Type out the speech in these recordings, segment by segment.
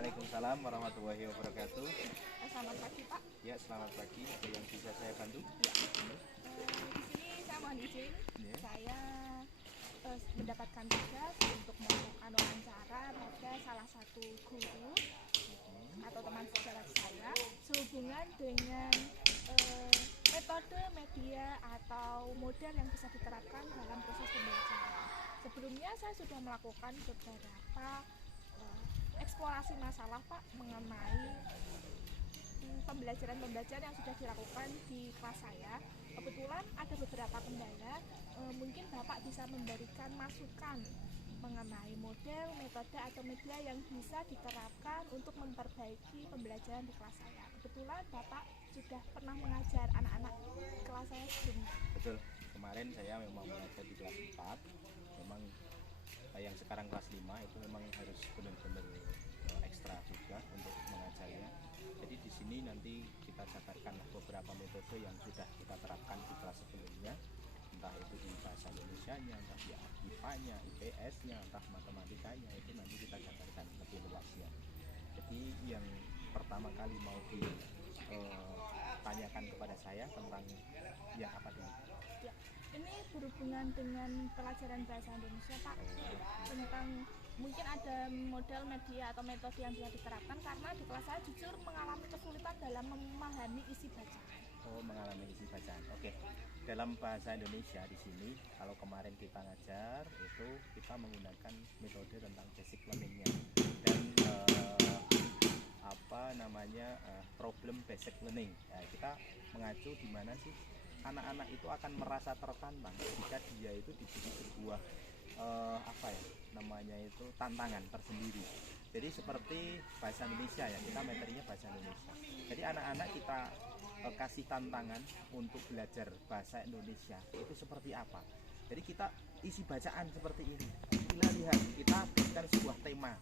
Waalaikumsalam warahmatullahi wabarakatuh. Selamat pagi Pak. Ya, selamat pagi. Ada yang bisa saya bantu? Ya. Di sini saya mohon izin, Ya. saya mendapatkan tugas untuk melakukan wawancara pada salah satu guru atau teman sejawat saya sehubungan dengan metode, media atau model yang bisa diterapkan dalam proses pembelajaran. Sebelumnya saya sudah melakukan beberapa eksplorasi masalah Pak mengenai pembelajaran yang sudah dilakukan di kelas saya. Kebetulan ada beberapa kendala, mungkin Bapak bisa memberikan masukan mengenai model, metode atau media yang bisa diterapkan untuk memperbaiki pembelajaran di kelas saya. Kebetulan Bapak sudah pernah mengajar anak-anak kelas saya sebelumnya. Betul. Kemarin saya memang mengajar di kelas 4. Memang yang sekarang kelas 5 itu memang harus benar-benar ekstra juga untuk mengajarnya. Jadi di sini nanti kita jabarkan beberapa metode yang sudah kita terapkan di kelas sebelumnya, entah itu di bahasa Indonesianya, entah di IPA-nya, IPS-nya, entah matematikanya, itu nanti kita jabarkan lebih luasnya. Jadi yang pertama kali mau ditanyakan kepada saya tentang yang apa dulu? Ya, ini berhubungan dengan pelajaran bahasa Indonesia Pak, tentang mungkin ada model, media atau metode yang bisa diterapkan karena di kelas saya jujur mengalami kesulitan dalam memahami isi bacaan. Oh, mengalami isi bacaan. Oke. Dalam bahasa Indonesia di sini, kalau kemarin kita ngajar itu kita menggunakan metode tentang basic learning-nya dan problem basic learning. Nah, kita mengacu di mana sih anak-anak itu akan merasa tertantang jika dia itu diberi sebuah tantangan tersendiri. Jadi seperti bahasa Indonesia ya, kita materinya bahasa Indonesia. Jadi anak-anak kita kasih tantangan untuk belajar bahasa Indonesia itu seperti apa. Jadi kita isi bacaan seperti ini. Kita lihat, kita berikan sebuah tema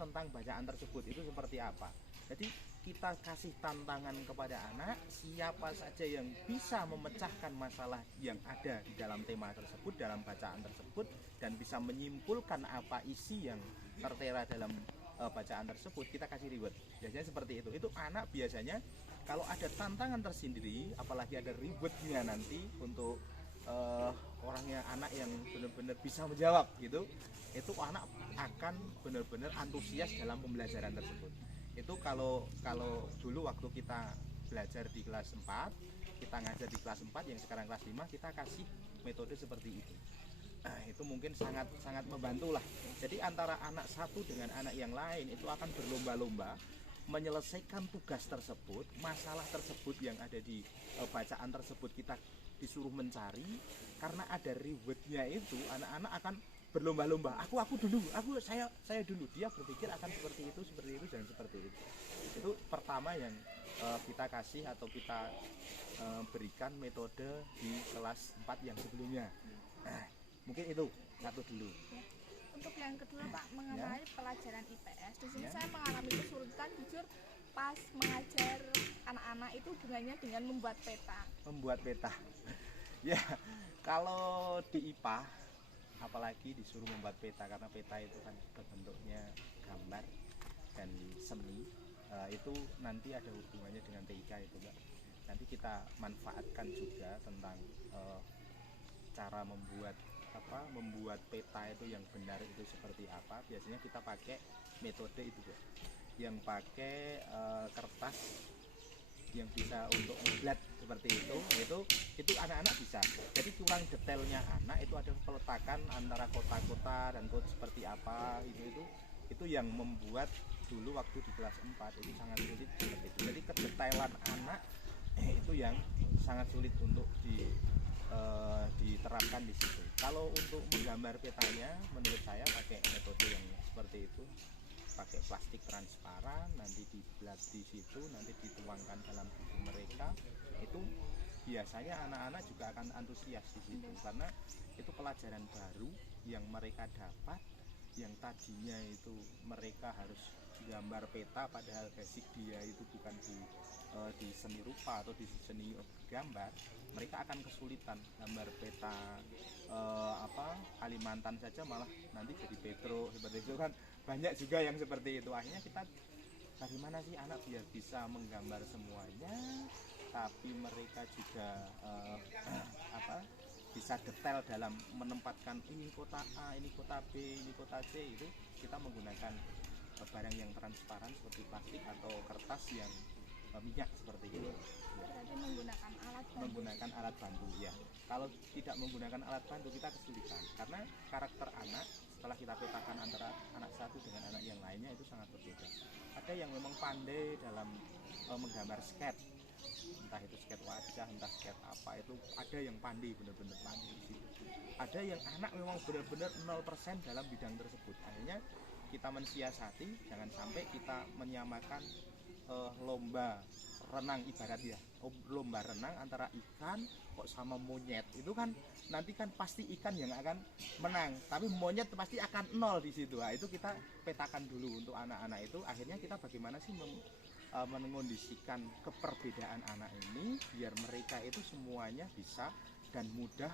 tentang bacaan tersebut itu seperti apa. Jadi kita kasih tantangan kepada anak, siapa saja yang bisa memecahkan masalah yang ada di dalam tema tersebut, dalam bacaan tersebut, dan bisa menyimpulkan apa isi yang tertera dalam bacaan tersebut, kita kasih reward. Biasanya seperti itu. Itu anak biasanya kalau ada tantangan tersendiri, apalagi ada rewardnya nanti untuk anak yang benar-benar bisa menjawab gitu, itu anak akan benar-benar antusias dalam pembelajaran tersebut. Itu kalau dulu waktu kita belajar di kelas 4, kita ngajar di kelas 4 yang sekarang kelas 5, kita kasih metode seperti itu. Nah, itu mungkin sangat membantu lah. Jadi antara anak satu dengan anak yang lain itu akan berlomba-lomba menyelesaikan tugas tersebut, masalah tersebut yang ada di bacaan tersebut kita disuruh mencari. Karena ada rewardnya itu, anak-anak akan berlomba-lomba, aku dulu, saya dulu. Dia berpikir akan seperti itu dan seperti itu. Itu pertama yang kita kasih atau kita berikan metode di kelas 4 yang sebelumnya. Nah, mungkin itu satu dulu. Ya. Untuk yang kedua Pak, mengenai pelajaran IPS, di sini saya mengalami kesulitan jujur pas mengajar anak-anak itu hubungannya dengan membuat peta. Membuat peta. Ya, kalau di IPA apalagi disuruh membuat peta, karena peta itu kan bentuknya gambar dan seni, itu nanti ada hubungannya dengan TIK itu Mbak. Nanti kita manfaatkan juga tentang cara membuat peta itu yang benar itu seperti apa. Biasanya kita pakai metode itu Mbak, yang pakai kertas yang bisa untuk ngeblat seperti itu anak-anak bisa. Jadi kurang detailnya anak itu ada peletakan antara kota-kota dan kota seperti apa, itu yang membuat dulu waktu di kelas 4 itu sangat sulit seperti itu. Jadi kedetailan anak itu yang sangat sulit untuk diterapkan di situ. Kalau untuk menggambar petanya, menurut saya pakai metode yang seperti itu, pakai plastik transparan, nanti dibuat di situ, nanti dituangkan dalam buku mereka. Itu biasanya anak-anak juga akan antusias di situ, karena itu pelajaran baru yang mereka dapat, yang tadinya itu mereka harus gambar peta, padahal basic dia itu bukan di seni rupa atau di seni gambar. Mereka akan kesulitan gambar peta Kalimantan saja, malah nanti jadi Petro seperti itu kan banyak juga yang seperti itu. Akhirnya kita bagaimana sih anak biar bisa menggambar semuanya, tapi mereka juga bisa detail dalam menempatkan ini kota A, ini kota B, ini kota C. Itu kita menggunakan barang yang transparan seperti plastik atau kertas yang minyak seperti ini. Berarti menggunakan alat bantu. Menggunakan alat bantu ya. Kalau tidak menggunakan alat bantu kita kesulitan karena karakter anak setelah kita petakan antara anak satu dengan anak yang lainnya itu sangat berbeda. Ada yang memang pandai dalam menggambar sketch, entah itu sketch wajah, entah sketch apa, itu ada yang pandai, benar-benar pandai di situ. Ada yang anak memang benar-benar 0% dalam bidang tersebut. Akhirnya kita mensiasati jangan sampai kita menyamakan lomba renang, ibarat ya lomba renang antara ikan kok sama monyet, itu kan nanti kan pasti ikan yang akan menang tapi monyet pasti akan nol di situ. Nah, itu kita petakan dulu untuk anak-anak itu. Akhirnya kita bagaimana sih mengondisikan keperbedaan anak ini biar mereka itu semuanya bisa dan mudah.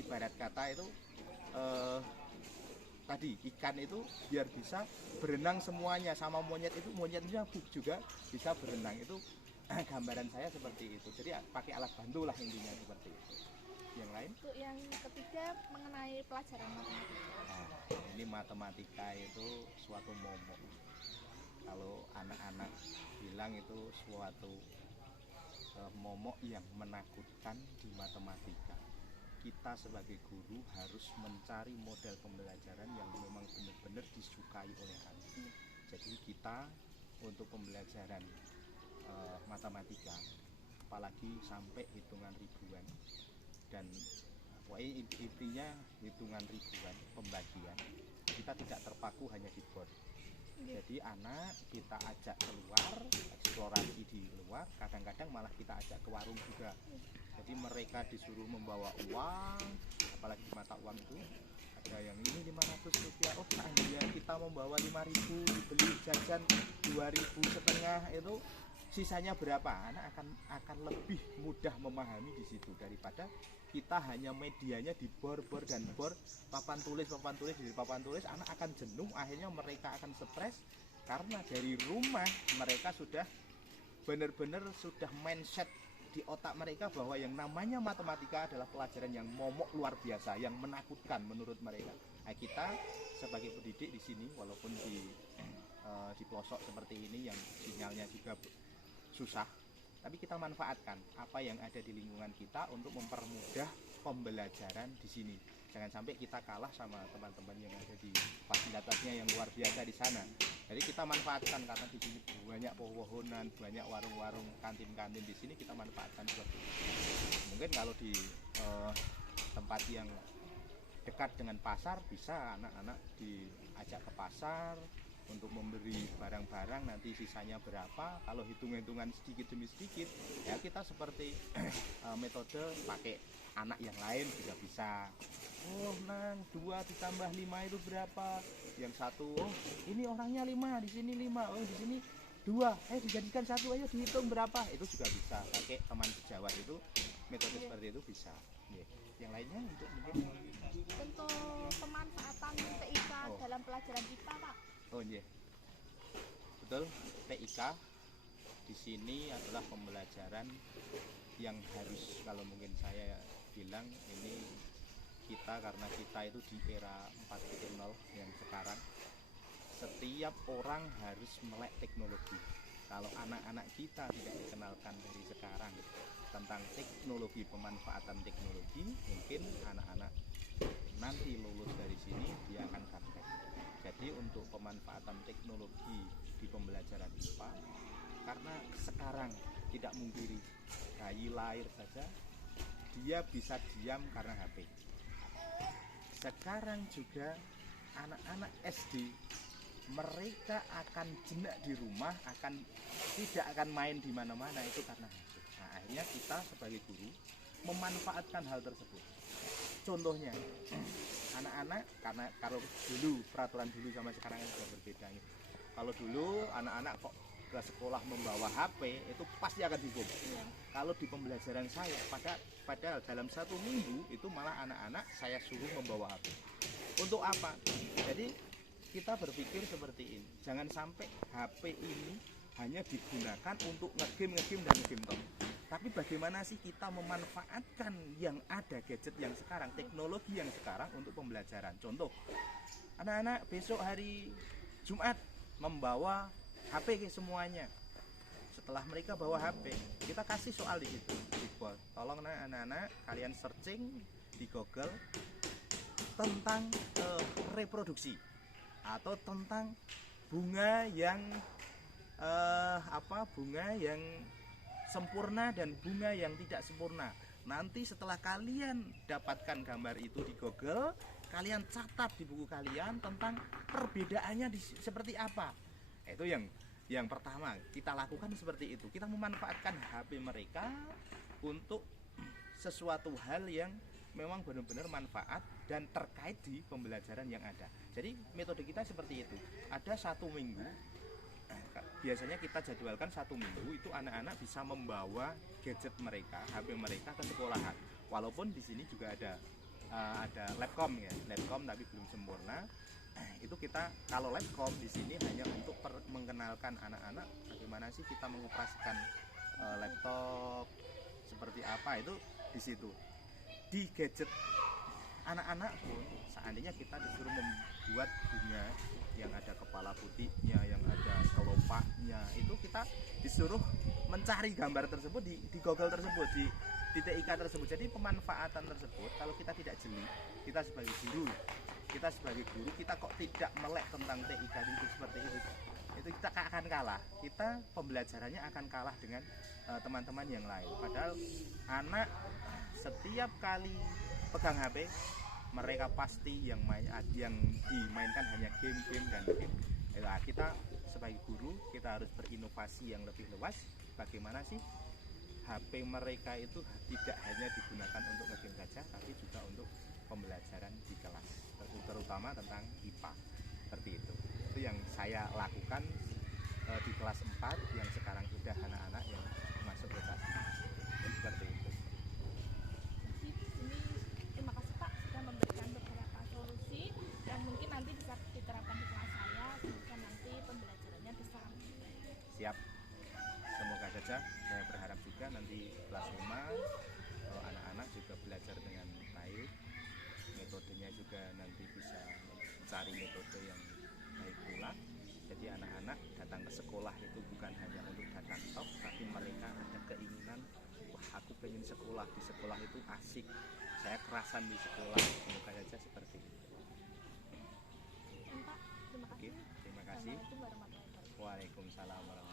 Ibarat kata itu tadi ikan itu biar bisa berenang semuanya, sama monyet itu monyetnya juga bisa berenang. Itu gambaran saya seperti itu. Jadi pakai alat bantu lah intinya seperti itu. Yang lain? Untuk yang ketiga mengenai pelajaran matematika. Nah, ini matematika itu suatu momok. Kalau anak-anak bilang itu suatu momok yang menakutkan di matematika. Kita sebagai guru harus mencari model pembelajaran yang memang benar-benar disukai oleh anak. Jadi kita untuk pembelajaran matematika, apalagi sampai hitungan ribuan, dan intinya hitungan ribuan pembagian, kita tidak terpaku hanya di board. Jadi anak kita ajak keluar, eksplorasi di luar, kadang-kadang malah kita ajak ke warung juga. Jadi mereka disuruh membawa uang, apalagi di mata uang itu ada yang ini 500 rupiah, oh seandainya kita membawa 5.000, dibeli jajan 2.500 itu sisanya berapa? Anak akan lebih mudah memahami di situ daripada kita hanya medianya di bor dan bor, papan tulis di papan tulis. Anak akan jenuh, akhirnya mereka akan stres karena dari rumah mereka sudah benar-benar sudah mindset di otak mereka bahwa yang namanya matematika adalah pelajaran yang momok luar biasa, yang menakutkan menurut mereka. Nah, kita sebagai pendidik di sini walaupun di pelosok seperti ini yang sinyalnya juga susah, tapi kita manfaatkan apa yang ada di lingkungan kita untuk mempermudah pembelajaran di sini. Jangan sampai kita kalah sama teman-teman yang ada di fasilitasnya yang luar biasa di sana. Jadi kita manfaatkan karena di sini banyak pepohonan, banyak warung-warung, kantin-kantin di sini kita manfaatkan seperti itu. Mungkin kalau di tempat yang dekat dengan pasar bisa anak-anak diajak ke pasar untuk memberi barang-barang, nanti sisanya berapa, kalau hitung-hitungan sedikit demi sedikit ya kita seperti metode pakai anak yang lain juga bisa. Oh nang 2 ditambah 5 itu berapa, yang satu oh ini orangnya 5, di sini 5, oh di sini 2, dijadikan 1, ayo dihitung berapa, itu juga bisa pakai teman sejawat. Itu metode seperti itu bisa. Yang lainnya untuk mungkin Untuk pemanfaatan TIK dalam pelajaran IPA, Pak. Oh iya, betul. TIK di sini adalah pembelajaran yang harus, kalau mungkin saya bilang ini kita, karena kita itu di era 4.0 yang sekarang, setiap orang harus melek teknologi. Kalau anak-anak kita tidak dikenalkan dari sekarang tentang teknologi, pemanfaatan teknologi, mungkin anak-anak nanti lulus dari sini dia akan gaptek. Jadi untuk pemanfaatan teknologi di pembelajaran IPA, karena sekarang tidak mungkiri bayi lahir saja dia bisa diam karena HP. Sekarang juga anak-anak SD mereka akan jenak di rumah, tidak akan main di mana-mana, itu karena HP. Nah, akhirnya kita sebagai guru memanfaatkan hal tersebut. Contohnya anak-anak, karena kalau dulu peraturan dulu sama sekarang sudah berbeda. Kalau dulu anak-anak kok ke sekolah membawa HP itu pasti akan dihukum. Kalau di pembelajaran saya padahal dalam 1 minggu itu malah anak-anak saya suruh membawa HP. Untuk apa? Jadi kita berpikir seperti ini, jangan sampai HP ini hanya digunakan untuk ngegame dan ngegame toh. Tapi bagaimana sih kita memanfaatkan yang ada gadget yang sekarang, teknologi yang sekarang untuk pembelajaran. Contoh, anak-anak besok hari Jumat membawa HP ke semuanya. Setelah mereka bawa HP, kita kasih soal di situ. Tolong anak-anak kalian searching di Google tentang reproduksi atau tentang bunga yang bunga yang sempurna dan bunga yang tidak sempurna. Nanti setelah kalian dapatkan gambar itu di Google, kalian catat di buku kalian tentang perbedaannya seperti apa. Itu yang pertama kita lakukan seperti itu. Kita memanfaatkan HP mereka untuk sesuatu hal yang memang benar-benar manfaat dan terkait di pembelajaran yang ada. Jadi metode kita seperti itu. Ada 1 minggu, biasanya kita jadwalkan 1 minggu itu anak-anak bisa membawa gadget mereka, HP mereka ke sekolahan. Walaupun di sini juga ada labcom ya, labcom tapi belum sempurna. Itu kita kalau labcom di sini hanya untuk mengenalkan anak-anak bagaimana sih kita mengoperasikan laptop seperti apa, itu di situ. Di gadget anak-anak pun seandainya kita disuruh membuat bunga yang ada kepala putihnya, yang ada kelopaknya, itu kita disuruh mencari gambar tersebut di Google tersebut, di TIK tersebut. Jadi pemanfaatan tersebut kalau kita tidak jeli, kita sebagai guru kita kok tidak melek tentang TIK itu seperti itu kita akan kalah, kita pembelajarannya akan kalah dengan teman-teman yang lain. Padahal anak setiap kali pegang HP mereka pasti yang dimainkan hanya game dan game. Nah, kita sebagai guru kita harus berinovasi yang lebih luas. Bagaimana sih HP mereka itu tidak hanya digunakan untuk ngegame saja, tapi juga untuk pembelajaran di kelas, terutama tentang IPA. Seperti itu yang saya lakukan di kelas 4 yang sekarang sudah anak-anak yang masuk ke kelas 5. Seperti itu. Terima kasih Pak sudah memberikan beberapa solusi yang mungkin nanti bisa diterapkan di kelas saya sehingga nanti pembelajarannya bisa. Siap. Semoga saja, saya berharap juga nanti kelas 5 anak-anak juga belajar dengan baik, metodenya juga nanti bisa mencari metode yang baik pula. Jadi anak-anak datang ke sekolah itu bukan hanya untuk datang tok, tapi mereka ada keinginan, wah aku pengen sekolah, di sekolah itu asik, saya kerasan di sekolah. Semoga saja seperti itu. Pak, terima kasih. Oke, terima kasih. Assalamualaikum warahmatullahi wabarakatuh. Waalaikumsalam warahmatullahi wabarakatuh.